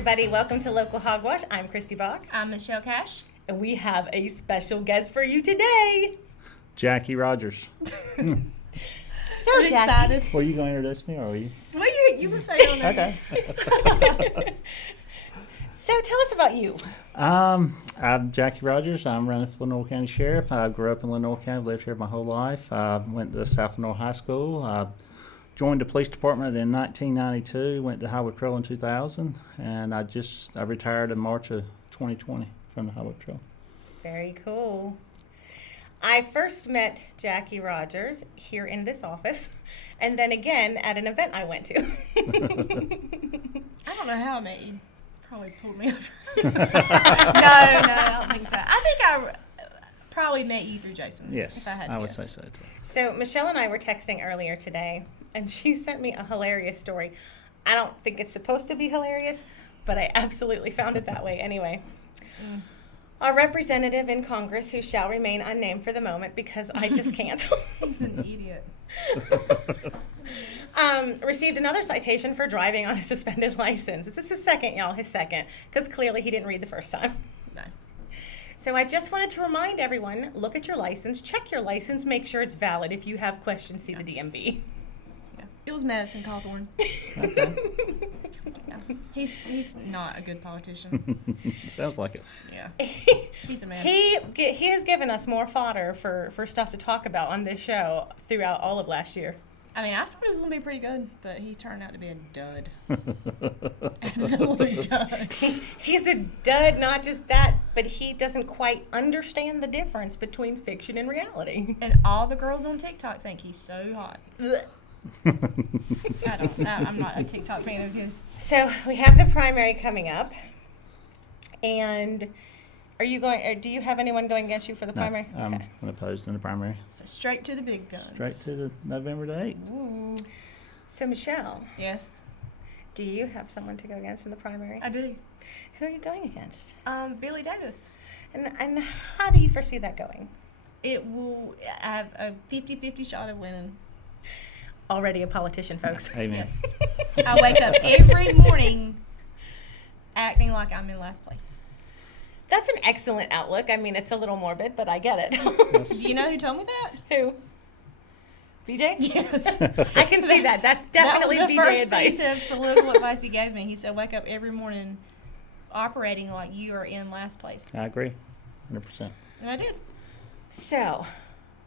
everybody. Welcome to Local Hogwash. I'm Kristy Bock. I'm Michelle Cash. And we have a special guest for you today. Jackie Rogers. I'm Jackie, excited. Were you going to introduce me, or were you? Well, you were saying on that. Okay. So tell us about you. I'm Jackie Rogers. I'm running for Lenoir County Sheriff. I grew up in Lenoir County, lived here my whole life. I went to South Lenoir High School. I joined the police department in 1992, went to Highway Patrol in 2000, and I retired in March of 2020 from the Highway Patrol. Very cool. I first met Jackie Rogers here in this office, and then again at an event I went to. I don't know how I met you. Probably pulled me over. No, I don't think so. I think I probably met you through Jason. Yes, if I had to I would guess. say so too. So Michelle and I were texting earlier today, and she sent me a hilarious story. I don't think it's supposed to be hilarious, but I absolutely found it that way anyway. Our representative in Congress, who shall remain unnamed for the moment because I just can't, He's an idiot. received another citation for driving on a suspended license. This is his second, y'all, because clearly he didn't read the first time. No. So I just wanted to remind everyone, look at your license, check your license, make sure it's valid. If you have questions, see the DMV. Yeah. It was Madison Cawthorn. Okay. Yeah. He's not a good politician. Sounds like it. Yeah. He's a man. He has given us more fodder for stuff to talk about on this show throughout all of last year. I mean, I thought it was going to be pretty good, but he turned out to be a dud. Absolute dud. He's a dud, not just that, but he doesn't quite understand the difference between fiction and reality. And all the girls on TikTok think he's so hot. Ugh. I'm not a TikTok fan of his. So we have the primary coming up, and do you have anyone going against you for the No, primary? I'm Okay. unopposed in the primary. So straight to the big guns. Straight to the November the 8th. Ooh. So Michelle, Yes, do you have someone to go against in the primary? I do. Who are you going against? Billy Davis. And how do you foresee that going? It will have a 50-50 shot of winning. Already a politician, folks. Amen. Yes. I wake up every morning acting like I'm in last place. That's an excellent outlook. I mean, it's a little morbid, but I get it. Do you know who told me that? Who? BJ? Yes. I can see that. That's definitely that was the BJ first advice. piece of political advice he gave me. He said, wake up every morning operating like you are in last place. I agree, 100%. And I did. So,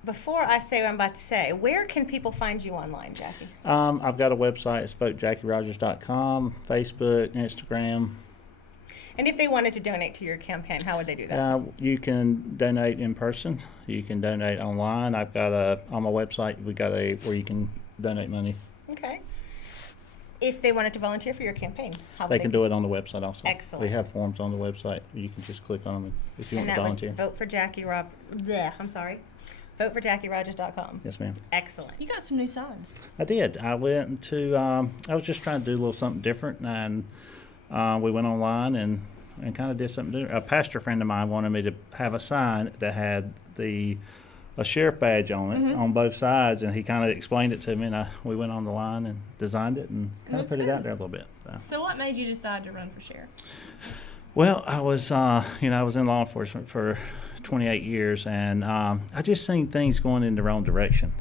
before I say what I'm about to say, where can people find you online, Jackie? I've got a website. It's votejackierogers.com, Facebook, Instagram. And if they wanted to donate to your campaign, how would they do that? You can donate in person. You can donate online. I've got on my website, where you can donate money. Okay. If they wanted to volunteer for your campaign, how would They can do it on the website also. Excellent. We have forms on the website. You can just click on them if you And want to that volunteer. was voteforJackieRogers.com. Yes, ma'am. Excellent. You got some new signs. I did. I went to, I was just trying to do a little something different, and we went online and kind of did something different. A pastor friend of mine wanted me to have a sign that had a sheriff badge on it on both sides, and he kind of explained it to me, and we went on the line and designed it and kind of Looks put it good. out there a little bit. So what made you decide to run for sheriff? Well, I was I was in law enforcement for 28 years, and I just seen things going in the wrong direction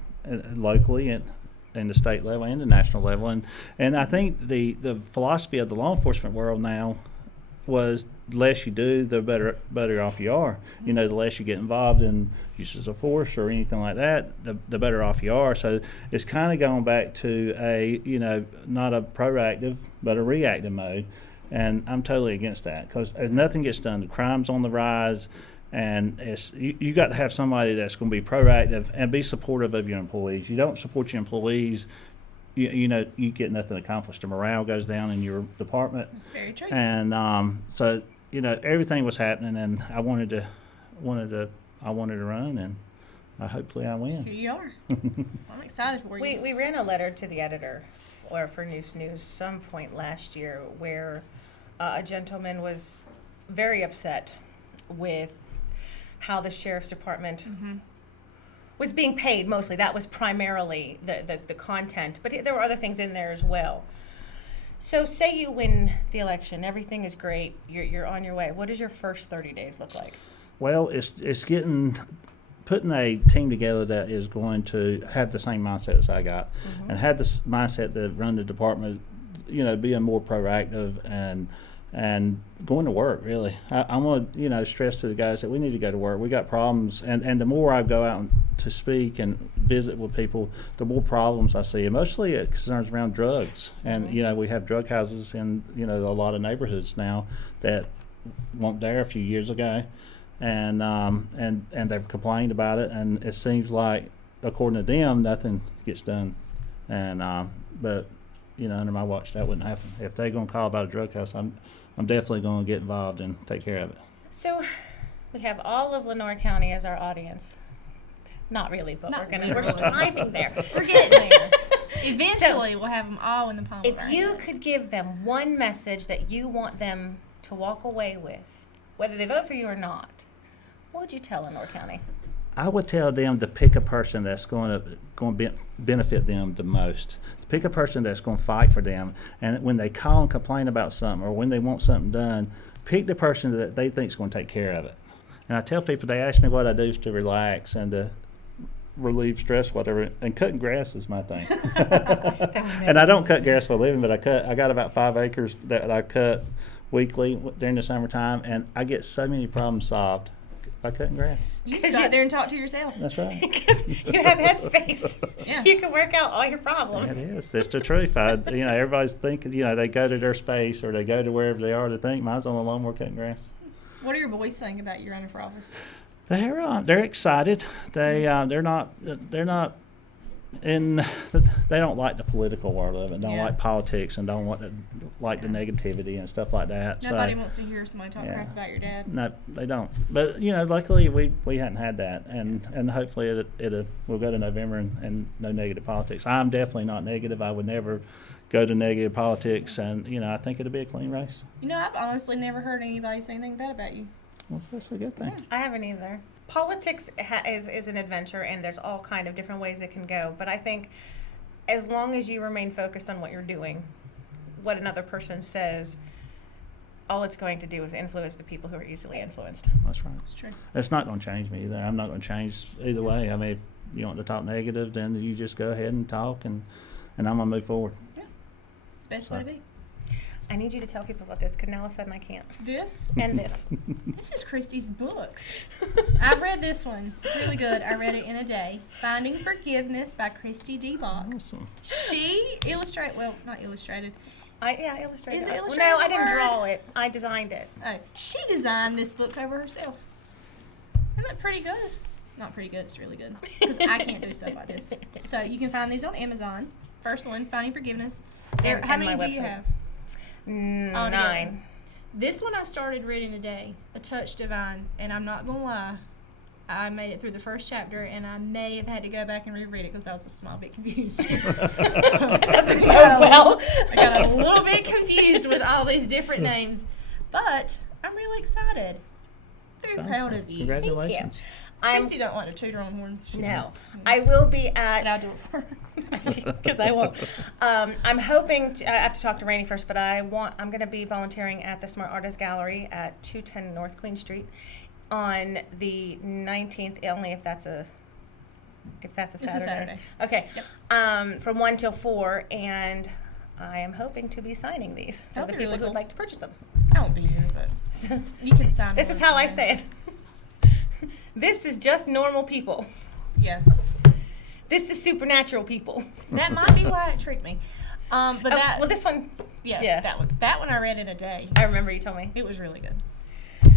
locally and the state level and the national level, and I think the philosophy of the law enforcement world now was the less you do, the better off you are. You know, the less you get involved in uses of force or anything like that, the better off you are. So it's kind of going back to not a proactive but a reactive mode, and I'm totally against that because nothing gets done. The crime's on the rise, and you got to have somebody that's going to be proactive and be supportive of your employees. You don't support your employees, you get nothing accomplished. The morale goes down in your department. That's very true. And so everything was happening, and I wanted to run, and hopefully I win. Here you are. I'm excited for you. We ran a letter to the editor for News some point last year where a gentleman was very upset with how the sheriff's department was being paid mostly. That was primarily the content, but there were other things in there as well. So say you win the election, everything is great, you're on your way. What does your first 30 days look like? Well, it's putting a team together that is going to have the same mindset as I got, and have the mindset to run the department, being more proactive and going to work, really. I'm going to, stress to the guys that we need to go to work. We got problems, and the more I go out to speak and visit with people, the more problems I see. And mostly it concerns around drugs. And, we have drug houses in, a lot of neighborhoods now that weren't there a few years ago. And they've complained about it, and it seems like, according to them, nothing gets done. And but under my watch, that wouldn't happen. If they're going to call about a drug house, I'm definitely going to get involved and take care of it. So we have all of Lenoir County as our audience. Not really, but we're striving there. We're getting there. Eventually, we'll have them all in the palm of our hand. If you could give them one message that you want them to walk away with, whether they vote for you or not, what would you tell Lenoir County? I would tell them to pick a person that's going to benefit them the most. Pick a person that's going to fight for them. And when they call and complain about something, or when they want something done, pick the person that they think is going to take care of it. And I tell people, they ask me what I do to relax and to relieve stress, whatever. And cutting grass is my thing. And I don't cut grass for a living, but I got about 5 acres that I cut weekly during the summertime, and I get so many problems solved by cutting grass. You just go out there and talk to yourself. That's right. Because you have headspace. Yeah. You can work out all your problems. It is. That's the truth. Everybody's thinking, they go to their space or they go to wherever they are to think. Mine's on the lawnmower cutting grass. What are your boys saying about you running for office? They're excited. They're not they don't like the political world of it. Don't like politics and don't like the negativity and stuff like that. Nobody wants to hear somebody talk crap about your dad. No, they don't. But luckily we hadn't had that, and hopefully we'll go to November and no negative politics. I'm definitely not negative. I would never go to negative politics, and I think it'll be a clean race. I've honestly never heard anybody say anything bad about you. Well, that's a good thing. I haven't either. Politics is an adventure, and there's all kind of different ways it can go. But I think as long as you remain focused on what you're doing, what another person says, all it's going to do is influence the people who are easily influenced. That's right. That's true. It's not going to change me either. I'm not going to change either way. I mean, if you want to talk negative, then you just go ahead and talk, and I'm going to move forward. Yeah. It's the best way to be. I need you to tell people about this, because now all of a sudden I can't. This? And this. This is Christy's books. I read this one. It's really good. I read it in a day. Finding Forgiveness by Christy Deeback. Awesome. She illustrated, well, not illustrated. Illustrated. Is it Well, illustrated? no, I didn't word? draw it. I designed it. Oh, she designed this book cover herself. Isn't that pretty good? Not pretty good. It's really good. Because I can't do stuff like this. So you can find these on Amazon. First one, Finding Forgiveness. How many do you have? 9. This one I started reading today, A Touch Divine, and I'm not gonna lie, I made it through the first chapter, and I may have had to go back and reread it because I was a small bit confused. Doesn't go well. I got a little bit confused with all these different names, but I'm really excited. Very proud of you. Congratulations. Christy don't like to toot her own horn. No, I will be But I'll at, do it for her. because I won't. I'm hoping I have to talk to Rainey first, but I'm going to be volunteering at the Smart Artist Gallery at 210 North Queen Street on the 19th, only if that's a Saturday. It's a Saturday. Okay. Yep. From 1 till 4, and I am hoping to be signing these for That'll the be people really who would cool. like to purchase them. I won't be here, but you can sign This it is when how I you say it. This is just normal people. Yeah. This is supernatural people. That might be why it tricked me. But that well, this one, yeah, that one I read in a day. I remember you told me. It was really good.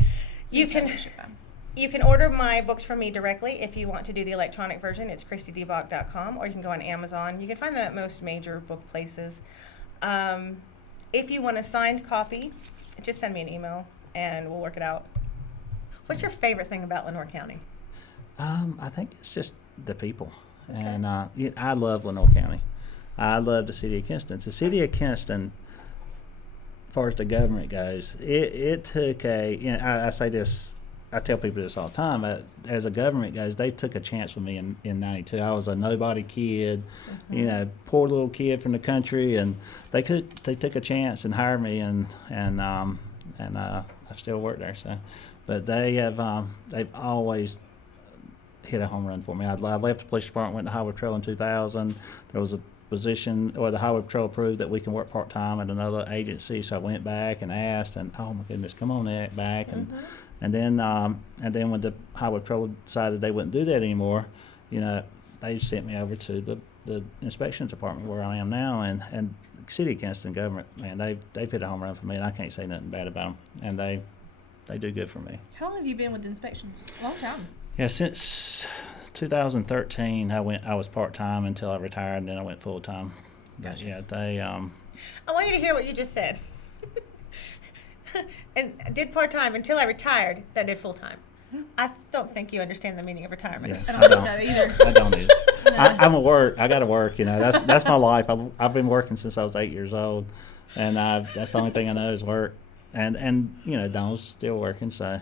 So You can order my books from me directly if you want to do the electronic version. It's KristyDeeback.com, or you can go on Amazon. You can find them at most major book places. If you want a signed copy, just send me an email and we'll work it out. What's your favorite thing about Lenoir County? I think it's just the people. Okay. And I love Lenoir County. I love the city of Kinston. The city of Kinston, as far as the government goes, it took I say this I tell people this all the time. As a government goes, they took a chance with me in '92. I was a nobody kid, poor little kid from the country, and they took a chance and hired me, and I still work there. So, but they've always hit a home run for me. I left the police department, went to Highway Patrol in 2000. There was a position, or the Highway Patrol approved that we can work part-time at another agency, so I went back and asked, and oh my goodness, come on back. And then when the Highway Patrol decided they wouldn't do that anymore, they sent me over to the inspections department where I am now, and City of Kinston government, man, they've hit a home run for me, and I can't say nothing bad about them, and they do good for me. How long have you been with inspections? A long time. Yeah, since 2013, I was part-time until I retired, and then I went full-time. Gotcha. Yeah, they I want you to hear what you just said. And I did part-time until I retired, then I did full-time. I don't think you understand the meaning of retirement. Yeah, I don't think so either. I don't either. No. I'm a work. I got to work. That's my life. I've been working since I was 8 years old, and that's the only thing I know is work. And Dawn's still working, so,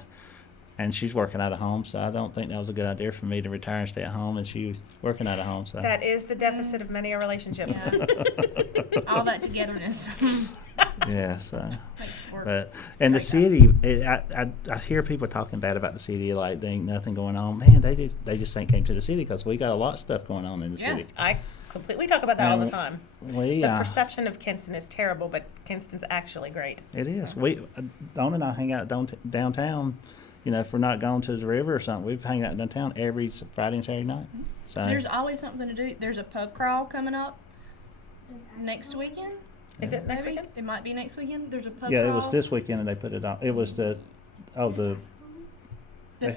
and she's working out of home, so I don't think that was a good idea for me to retire and stay at home, and she was working out of home. So That is the deficit of many a relationship. Yeah. All that togetherness. yeah, so. Makes it work. But and the city, I hear people talking bad about the city, like there ain't nothing going on. Man, they just ain't came to the city because we got a lot of stuff going on in the city. I completely talk about that all the time. We The perception of Kinston is terrible, but Kinston's actually great. it is. Dawn and I hang out downtown. If we're not going to the river or something, we've hang out downtown every Friday and Saturday night. So There's always something to do. There's a pub crawl coming up next weekend. Is it next Maybe weekend? it might be next weekend. There's a pub yeah, crawl. it was this weekend and they put it on. It was the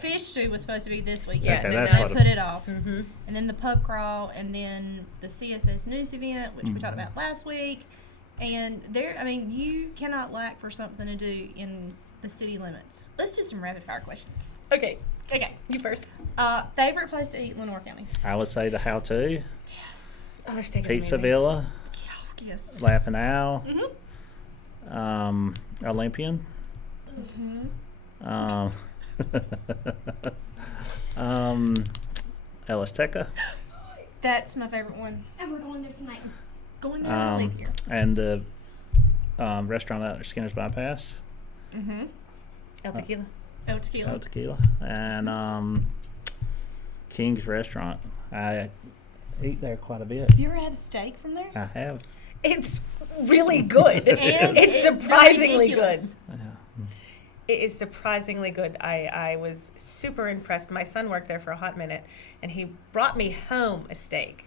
fish stew was supposed to be this weekend. Yeah, okay, and that's They what put it off. Mm-hmm. And then the pub crawl, and then the CSS News event, which we talked about last week. And you cannot lack for something to do in the city limits. Let's do some rapid fire questions. Okay, Okay. you first. Favorite place to eat in Lenoir County? I would say the How To, Yes. Oh, their steak is Pizza amazing. Villa, Yes. Laughing Owl, Mm-hmm. Olympian, Ellis Teca, That's my favorite one. And we're going there tonight. Going there and leave here. and the restaurant out at Skinner's Bypass, Mm-hmm. El Tequila. El Tequila. El Tequila, and King's Restaurant. I eat there quite a bit. Have you ever had a steak from there? I have. It's really good. And It's they're surprisingly good. ridiculous. Yeah. It is surprisingly good. I was super impressed. My son worked there for a hot minute, and he brought me home a steak.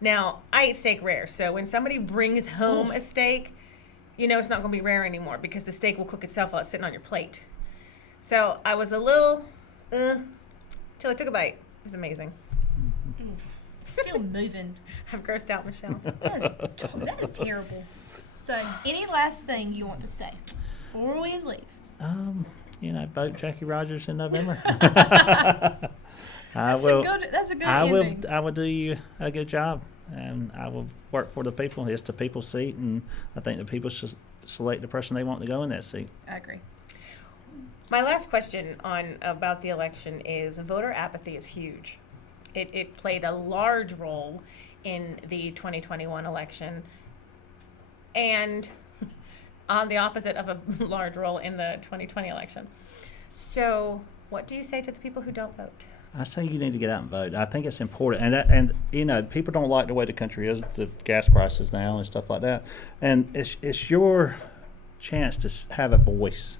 Now, I eat steak rare, so when somebody brings home a steak, it's not going to be rare anymore because the steak will cook itself while it's sitting on your plate. So I was a little, till I took a bite. It was amazing. Still moving. I've grossed out Michelle. That is terrible. So, any last thing you want to say before we leave? Vote Jackie Rogers in November. That's a good ending. I will do you a good job, and I will work for the people. It's the people's seat, and I think the people should select the person they want to go in that seat. I agree. My last question about the election is voter apathy is huge. It played a large role in the 2021 election, and on the opposite of a large role in the 2020 election. So, what do you say to the people who don't vote? I say you need to get out and vote. I think it's important, and people don't like the way the country is, the gas prices now and stuff like that. And it's your chance to have a voice.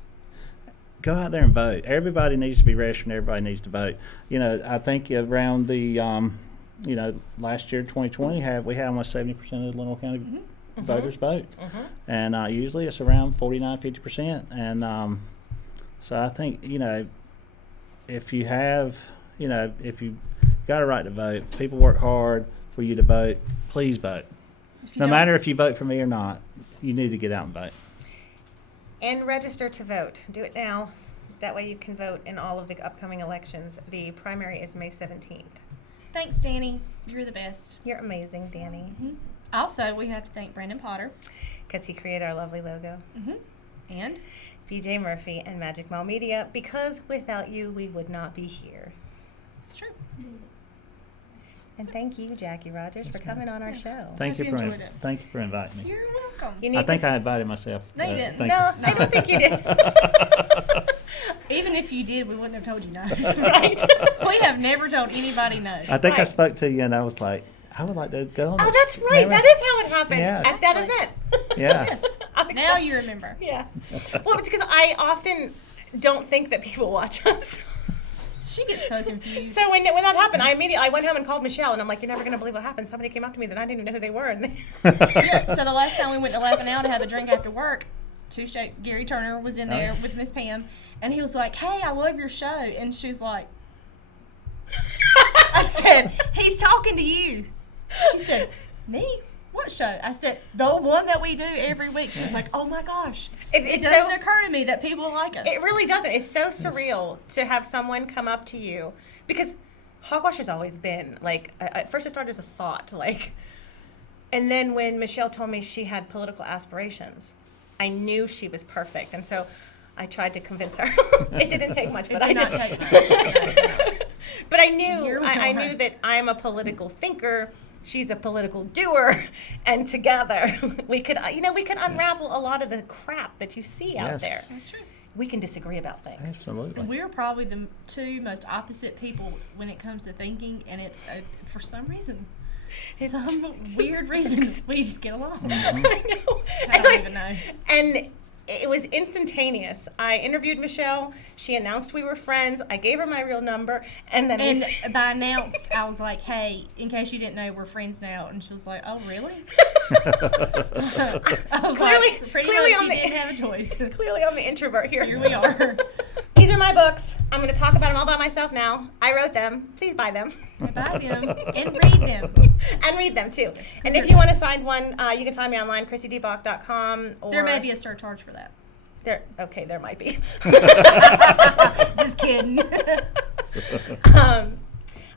Go out there and vote. Everybody needs to be registered. Everybody needs to vote. I think around the last year 2020 we had almost 70% of the Lenoir County voters vote, and usually it's around 49-50%. And so I think if you have if you got a right to vote, people work hard for you to vote. Please vote. No matter if you vote for me or not, you need to get out and vote. And register to vote. Do it now. That way you can vote in all of the upcoming elections. The primary is May 17th. Thanks, Danny. You're the best. You're amazing, Danny, Also, we have to thank Brandon Potter. because he created our lovely logo. And BJ Murphy and Magic Mall Media, because without you, we would not be here. it's true. And thank you, Jackie Rogers, for coming on our show. Thank you Hope you for enjoyed it. thank you for inviting me. You're welcome. You need I think to, I invited myself. No, you didn't. thank no, you. I don't think you did. Even if you did, we wouldn't have told you no. Right. We have never told anybody no. I think I Right. spoke to you and I was like, I would like to go on. Oh, this. that's right. Never- That is how it happened Yes. at that Right. event. Yeah. Yes. I'm Now excited. you remember. Yeah. Well, it's because I often don't think that people watch us. She gets so confused. So when that happened, I went home and called Michelle, and I'm like, "You're never gonna believe what happened. Somebody came up to me that I didn't even know who they were." And Yeah, so the last time we went to Laughing Out to have a drink after work, Gary Turner was in there with Miss Pam, and he was like, "Hey, I love your show," and she's like, I said, "He's talking to you." She said, "Me? What show?" I said, "The one that we do every week." She's like, "Oh my gosh, it it's doesn't so, occur to me that people like us." it really doesn't. It's so surreal to have someone come up to you, because Hogwash has always been like. At first, it started as a thought, like, and then when Michelle told me she had political aspirations, I knew she was perfect, and so I tried to convince her. It didn't take much, but It did I not did. take much. No. But I knew You're I right. knew that I'm a political thinker. She's a political doer, and together we could unravel a lot of the crap that you see out Yes. there. That's true. We can disagree about things. Absolutely. We're probably the two most opposite people when it comes to thinking, and it's for some reason, some weird reason, we just get along. Mm-hmm. I know. I don't even know. And it was instantaneous. I interviewed Michelle. She announced we were friends. I gave her my real number, and then And by announced, I was like, "Hey, in case you didn't know, we're friends now." And she was like, "Oh, really?" I was Clearly- like, "Pretty clearly much on you the- didn't have a choice." clearly I'm the introvert here. Here we are. These are my books. I'm going to talk about them all by myself now. I wrote them. Please buy them. Buy them and read them. And read them too. And if you want a signed one, you can find me online, KristyDeeback.com. Or There may be a surcharge for that. there might be. Just kidding.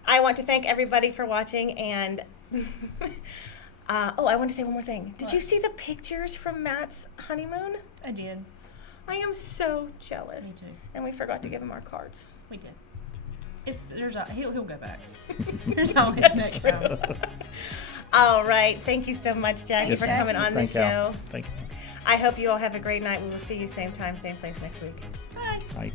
I want to thank everybody for watching, and I want to say one more thing. Did you see the pictures from Matt's honeymoon? I did. I am so jealous. Me too. And we forgot to give him our cards. We did. He'll go back. Here's all his That's next true. show. All right. Thank you so much, Jackie, Yes, for Jackie. coming on the Thank y'all. show. Thank you. I hope you all have a great night. We will see you same time, same place next week. Bye. Bye.